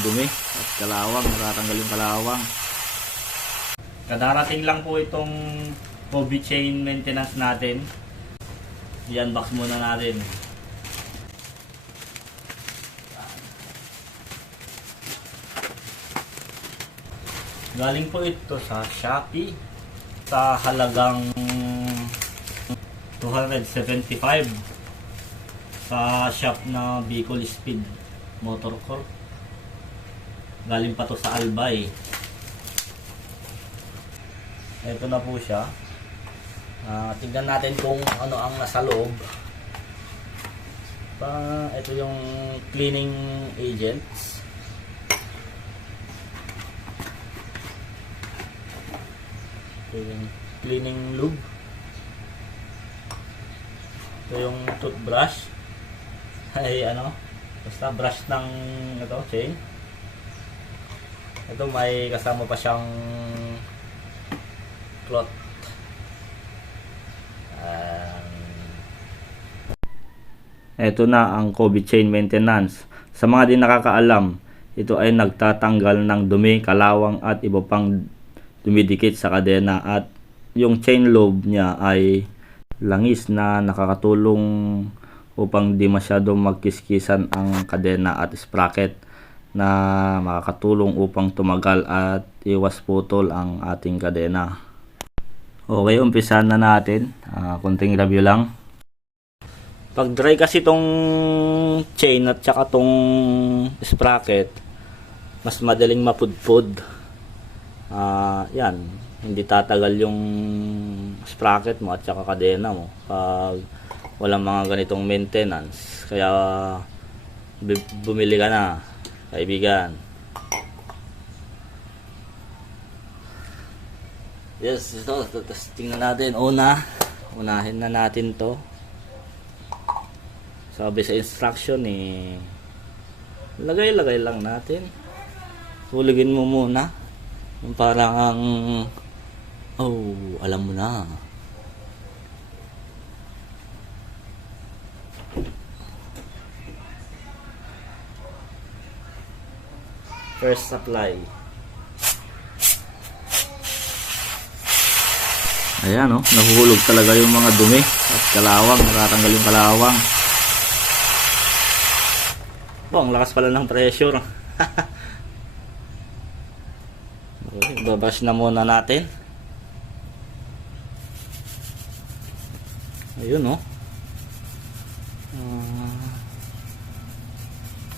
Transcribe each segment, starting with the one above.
dumi at kalawang, natatanggal yung kalawang. Kadarating lang po itong Kobe chain maintenance natin. I-unbox muna natin. Galing po ito sa Shopee sa halagang 275 sa shop na Bicol Speed Motor Corp. Galing pa to sa Albay. Ito na po siya. Tingnan natin kung ano ang nasa loob. Ito yung cleaning agents. Ito yung cleaning lube. Ito yung toothbrush. Ay basta brush ng chain. Ito may kasama pa siyang cloth. Ito na ang Kobe chain maintenance. Sa mga di nakakaalam, ito ay nagtatanggal ng dumi, kalawang at iba pang dumidikit sa kadena, at yung chain lobe niya ay langis na nakakatulong upang di masyado magkiskisan ang kadena at sprocket, na makakatulong upang tumagal at iwas putol ang ating kadena. Okay, umpisahan na natin. Konting review lang. Pag dry kasi tong chain at saka tong sprocket, mas madaling mapudpud. Yan, hindi tatagal yung sprocket mo at saka kadena mo pag walang mga ganitong maintenance. Kaya bumili ka na, kaibigan. Yes, ito. Tingnan natin. Unahin na natin to. Sabi sa instruction lagay lang natin. Huligin mo muna. Yung parang alam mo na. First supply. Ayan, nahuhulog talaga yung mga dumi at kalawang, natatanggal yung kalawang. Ang lakas pala ng pressure. Okay, babash na muna natin. Ayun,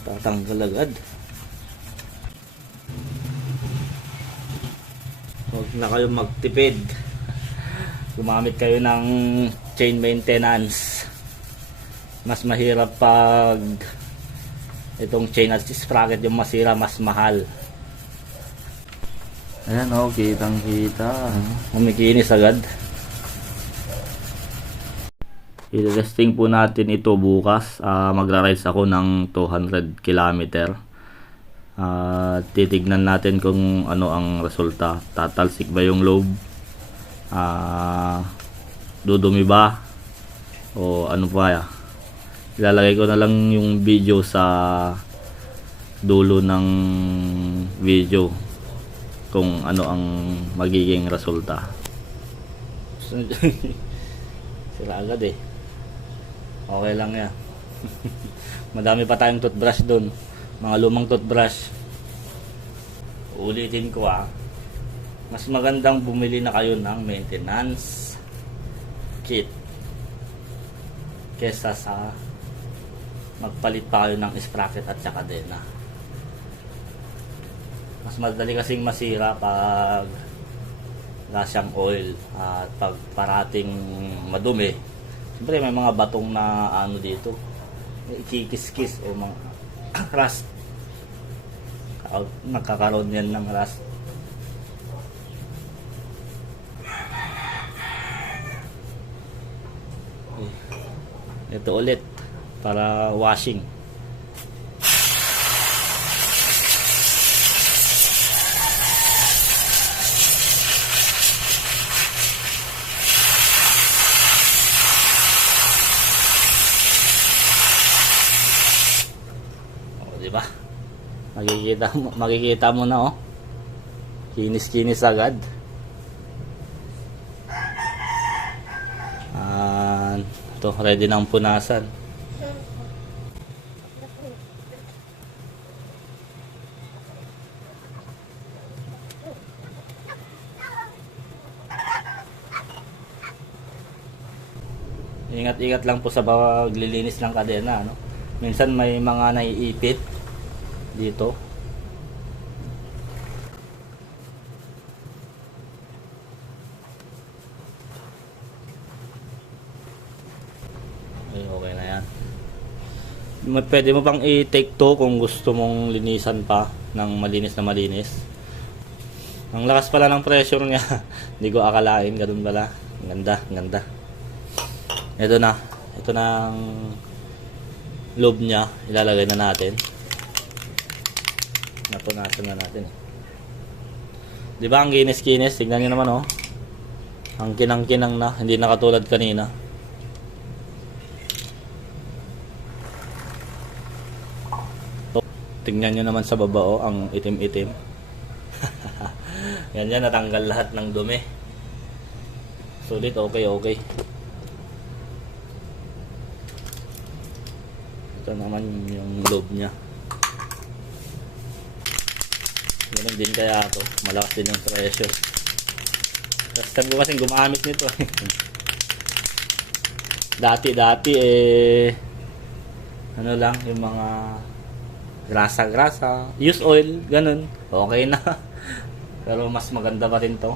tatanggal agad. Huwag na kayo magtipid. Gumamit kayo ng chain maintenance. Mas mahirap pag itong chain at sprocket yung masira, mas mahal. Ayan, kitang kita. Umikinis agad. I-testing po natin ito bukas. Magra-rides ako ng 200 km. Titignan natin kung ano ang resulta. Tatalsik ba yung lobe? Dudumi ba? O ano pa ya? Ilalagay ko na lang yung video sa dulo ng video kung ano ang magiging resulta. Sira agad okay lang yan. Madami pa tayong toothbrush dun, mga lumang toothbrush. Ulitin ko mas magandang bumili na kayo ng maintenance kit kesa sa magpalit pa kayo ng sprocket at saka kadena. Mas madali kasing masira pag wala siyang oil at pag parating madumi. Siyempre may mga batong na dito, ikikis-kis o mga rust. Nagkakaroon yan ng rust. Ito ulit para washing. Makikita mo na oh. Kinis-kinis agad. Ito, ready na ang punasan. Ingat-ingat lang po sa paglilinis ng kadena, no? Minsan may mga naiipit dito. Okay na yan. Pwede mo pang i-take to kung gusto mong linisan pa ng malinis na malinis. Ang lakas pala ng pressure niya. Hindi ko akalain, ganun pala. Ganda, ganda. Ito na. Ito na ang loob niya. Ilalagay na natin. Natunasan na natin. Di ba ang kinis-kinis? Tignan nyo naman oh. Ang kinang-kinang na. Hindi na katulad kanina. Tingnan nyo naman sa baba oh, ang itim-itim. Yan, natanggal lahat ng dumi. Sulit, okay. Ito naman yung loob niya. Ganun din kaya ito. Malakas din yung pressure. Last time ko kasing gumamit nito. Dati ano lang, yung mga grasa, use oil, ganun, okay na. Pero mas maganda pa rin to.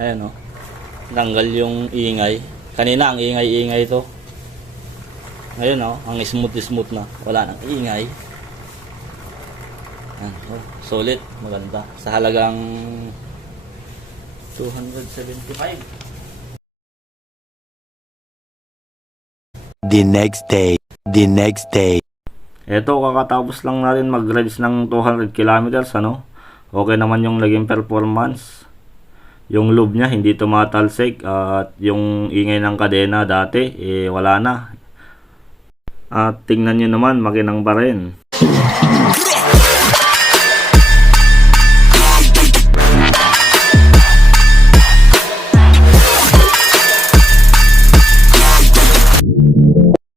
Ayan o, tanggal yung ingay. Kanina ang ingay to. Ngayon oh, ang smooth na. Wala nang ingay. Oh, solid, maganda. Sa halagang 275. The next day. Ito, kakatapos lang natin mag-release ng 200 kilometers, ano? Okay naman yung naging performance. Yung lube niya hindi tumatalsik at yung ingay ng kadena dati wala na. At tingnan nyo naman, makinang pa rin.